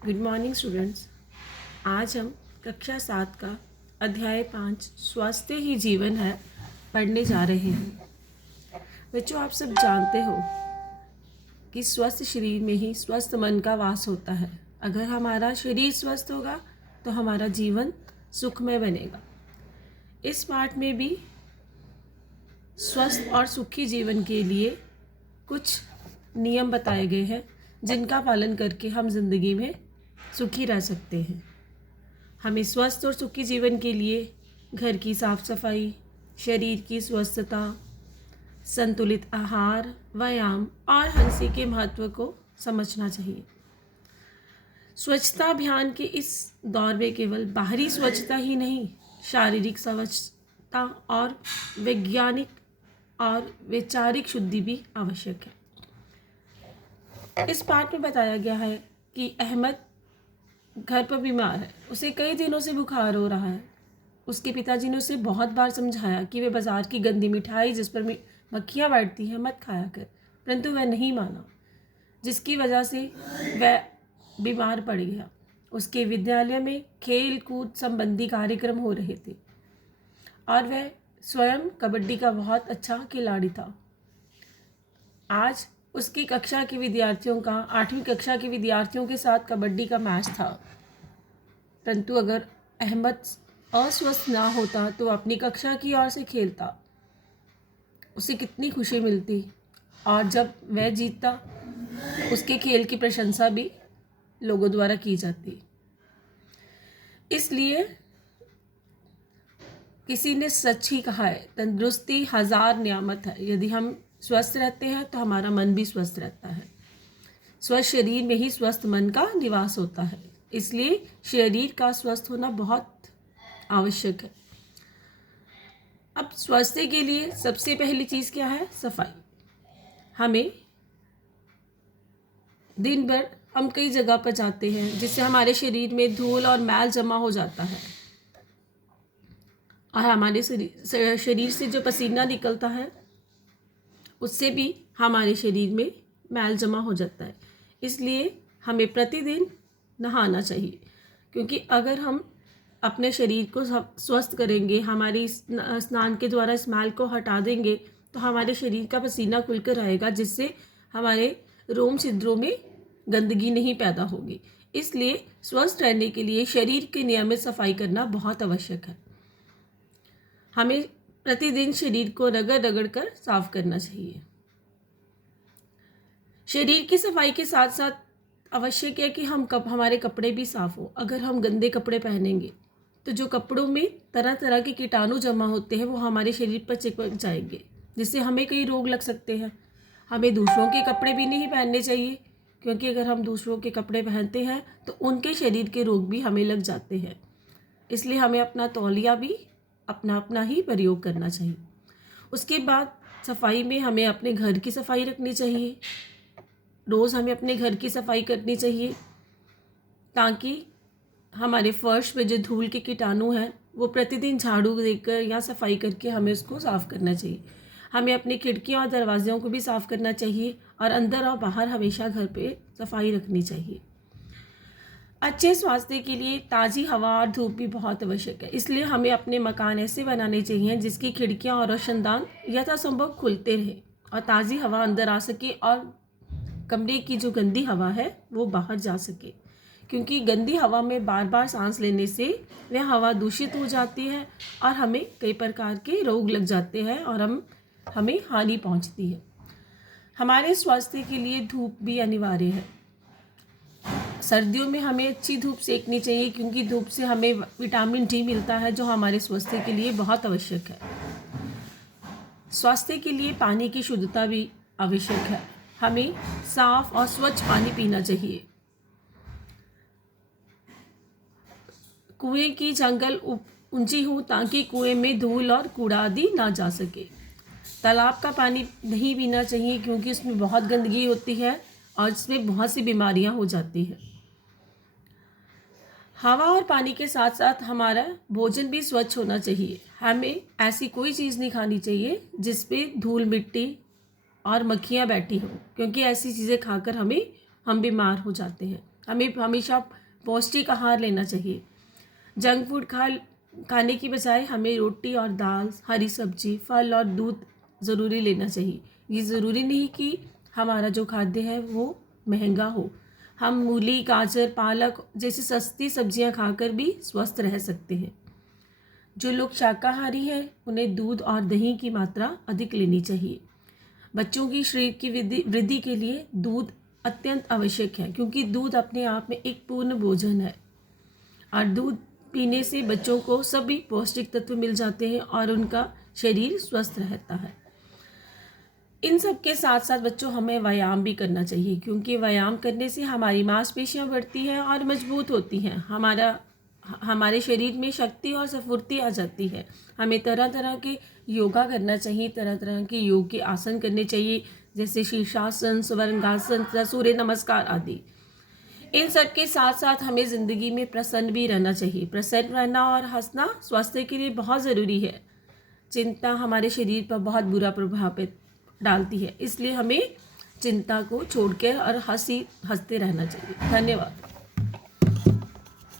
Good morning students. आज हम कक्षा 7 का अध्याय 5 स्वास्थ्य ही जीवन है पढ़ने जा रहे हैं। बच्चों, आप सब जानते हो कि स्वस्थ शरीर में ही स्वस्थ मन का वास होता है। अगर हमारा शरीर स्वस्थ होगा तो हमारा जीवन सुखमय बनेगा। इस पाठ में भी स्वस्थ और सुखी जीवन के लिए कुछ नियम बताए गए हैं जिनका पालन करके हम जिंदगी में सुखी रह सकते हैं। हमें स्वस्थ और सुखी जीवन के लिए घर की साफ सफाई, शरीर की स्वस्थता, संतुलित आहार, व्यायाम और हंसी के महत्व को समझना चाहिए। स्वच्छता अभियान के इस दौर में केवल बाहरी स्वच्छता ही नहीं, शारीरिक स्वच्छता और वैज्ञानिक और वैचारिक शुद्धि भी आवश्यक है। इस पाठ में बताया गया है कि अहमद घर पर बीमार है। उसे कई दिनों से बुखार हो रहा है। उसके पिताजी ने उसे बहुत बार समझाया कि वे बाज़ार की गंदी मिठाई जिस पर मक्खियाँ बैठती हैं मत खाया कर, परंतु वह नहीं माना, जिसकी वजह से वह बीमार पड़ गया। उसके विद्यालय में खेल कूद संबंधी कार्यक्रम हो रहे थे और वह स्वयं कबड्डी का बहुत अच्छा खिलाड़ी था। आज उसकी कक्षा के विद्यार्थियों का 8वीं कक्षा के विद्यार्थियों के साथ कबड्डी का मैच था, परंतु अगर अहमद अस्वस्थ ना होता तो अपनी कक्षा की ओर से खेलता। उसे कितनी खुशी मिलती और जब वह जीतता उसके खेल की प्रशंसा भी लोगों द्वारा की जाती। इसलिए किसी ने सच ही कहा है, तंदुरुस्ती 1000 नियामत है। यदि हम स्वस्थ रहते हैं तो हमारा मन भी स्वस्थ रहता है। स्वस्थ शरीर में ही स्वस्थ मन का निवास होता है, इसलिए शरीर का स्वस्थ होना बहुत आवश्यक है। अब स्वास्थ्य के लिए सबसे पहली चीज़ क्या है? सफाई। हमें दिन भर हम कई जगह पर जाते हैं जिससे हमारे शरीर में धूल और मैल जमा हो जाता है और हमारे शरीर से जो पसीना निकलता है उससे भी हमारे शरीर में मैल जमा हो जाता है। इसलिए हमें प्रतिदिन नहाना चाहिए, क्योंकि अगर हम अपने शरीर को स्वस्थ करेंगे, हमारी स्नान के द्वारा इस मैल को हटा देंगे तो हमारे शरीर का पसीना खुलकर आएगा, जिससे हमारे रोम छिद्रों में गंदगी नहीं पैदा होगी। इसलिए स्वस्थ रहने के लिए शरीर की नियमित सफाई करना बहुत आवश्यक है। हमें प्रतिदिन शरीर को रगड़ रगड़ कर साफ करना चाहिए। शरीर की सफाई के साथ साथ आवश्यक है कि हमारे कपड़े भी साफ हो। अगर हम गंदे कपड़े पहनेंगे तो जो कपड़ों में तरह तरह के कीटाणु जमा होते हैं वो हमारे शरीर पर चिपक जाएंगे, जिससे हमें कई रोग लग सकते हैं। हमें दूसरों के कपड़े भी नहीं पहनने चाहिए, क्योंकि अगर हम दूसरों के कपड़े पहनते हैं तो उनके शरीर के रोग भी हमें लग जाते हैं। इसलिए हमें अपना तौलिया भी अपना ही प्रयोग करना चाहिए। उसके बाद सफाई में हमें अपने घर की सफाई रखनी चाहिए। रोज़ हमें अपने घर की सफाई करनी चाहिए ताकि हमारे फर्श पे जो धूल के कीटाणु हैं वो प्रतिदिन झाड़ू देकर या सफाई करके हमें उसको साफ़ करना चाहिए। हमें अपनी खिड़कियाँ और दरवाज़ों को भी साफ़ करना चाहिए और अंदर और बाहर हमेशा घर पे सफाई रखनी चाहिए। अच्छे स्वास्थ्य के लिए ताज़ी हवा और धूप भी बहुत आवश्यक है। इसलिए हमें अपने मकान ऐसे बनाने चाहिए जिसकी खिड़कियाँ और रोशनदान यथासंभव खुलते रहें और ताज़ी हवा अंदर आ सके और कमरे की जो गंदी हवा है वो बाहर जा सके, क्योंकि गंदी हवा में बार बार सांस लेने से वह हवा दूषित हो जाती है और हमें कई प्रकार के रोग लग जाते हैं और हमें हानि पहुंचती है। हमारे स्वास्थ्य के लिए धूप भी अनिवार्य है। सर्दियों में हमें अच्छी धूप सेकनी चाहिए, क्योंकि धूप से हमें विटामिन डी मिलता है जो हमारे स्वास्थ्य के लिए बहुत आवश्यक है। स्वास्थ्य के लिए पानी की शुद्धता भी आवश्यक है। हमें साफ और स्वच्छ पानी पीना चाहिए। कुएं की जंगल ऊंची हो ताकि कुएं में धूल और कूड़ा आदि ना जा सके। तालाब का पानी नहीं पीना चाहिए, क्योंकि उसमें बहुत गंदगी होती है और इसमें बहुत सी बीमारियां हो जाती हैं। हवा और पानी के साथ साथ हमारा भोजन भी स्वच्छ होना चाहिए। हमें ऐसी कोई चीज़ नहीं खानी चाहिए जिस पे धूल मिट्टी और मक्खियाँ बैठी हों, क्योंकि ऐसी चीज़ें खाकर हम बीमार हो जाते हैं। हमें हमेशा पौष्टिक आहार लेना चाहिए। जंक फूड खाने की बजाय हमें रोटी और दाल, हरी सब्जी, फल और दूध ज़रूरी लेना चाहिए। ये ज़रूरी नहीं कि हमारा जो खाद्य है वो महंगा हो। हम मूली, गाजर, पालक जैसी सस्ती सब्जियां खाकर भी स्वस्थ रह सकते हैं। जो लोग शाकाहारी हैं उन्हें दूध और दही की मात्रा अधिक लेनी चाहिए। बच्चों की शरीर की वृद्धि के लिए दूध अत्यंत आवश्यक है, क्योंकि दूध अपने आप में एक पूर्ण भोजन है और दूध पीने से बच्चों को सभी पौष्टिक तत्व मिल जाते हैं और उनका शरीर स्वस्थ रहता है। इन सब के साथ साथ बच्चों हमें व्यायाम भी करना चाहिए, क्योंकि व्यायाम करने से हमारी मांसपेशियां बढ़ती हैं और मजबूत होती हैं। हमारे शरीर में शक्ति और स्फूर्ति आ जाती है। हमें तरह तरह के योगा करना चाहिए, तरह तरह के योग के आसन करने चाहिए, जैसे शीर्षासन, स्वरंगासन, सूर्य नमस्कार आदि। इन सब के साथ साथ हमें ज़िंदगी में प्रसन्न भी रहना चाहिए। प्रसन्न रहना और हंसना स्वास्थ्य के लिए बहुत ज़रूरी है। चिंता हमारे शरीर पर बहुत बुरा प्रभाव डालती है, इसलिए हमें चिंता को छोड़कर और हंसते रहना चाहिए। धन्यवाद।